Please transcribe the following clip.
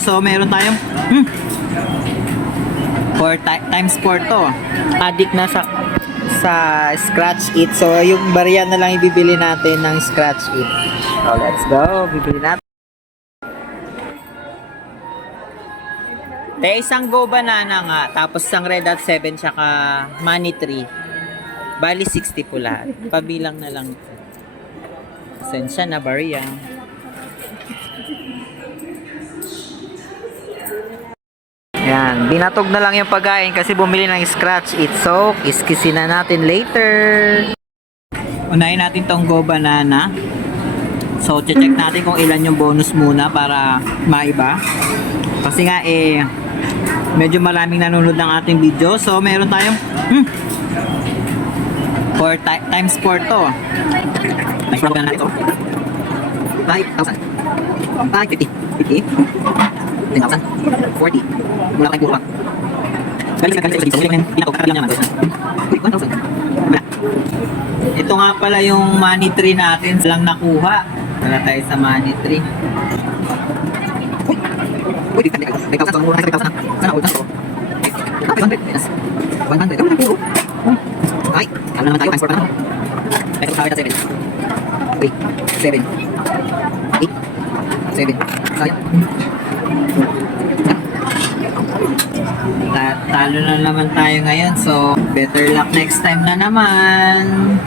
So, meron tayong 4 times 4 to. Addict na sa scratch it. So, yung barya na lang ibibili natin ng scratch it. So, let's go. Bibili natin. Isang Go Banana nga. Tapos isang Red Hot 7 tsaka Money Tree. Bali 60 po lahat. Pabilang na lang. Pasensya na barya. Yan, binatog na lang yung pagkain kasi bumili ng scratch it. So, iskisin na natin later. Unahin natin tong Go Banana. So, check natin kung ilan yung bonus muna para maiba. Kasi nga medyo maraming nanonood ng ating video. So, meron tayong 4 times 4 to. Times 4 na natin ito. 5,000. 550. 50. 10,000. 40. Wala tayong puro pa. Balik sa dito. Pinatog. Kaya naman. 1,000. Ito nga pala yung money tree natin. Lang nakuha. Wala tayo sa money tree. Uy, 5,000. Sana all na ito. 500. 100. Ay, ano naman tayo? Times 4 pa naman. Ito sa 7. 3, 7, 8, 7. Sayang. Talo na naman tayo ngayon. So, better luck next time na naman.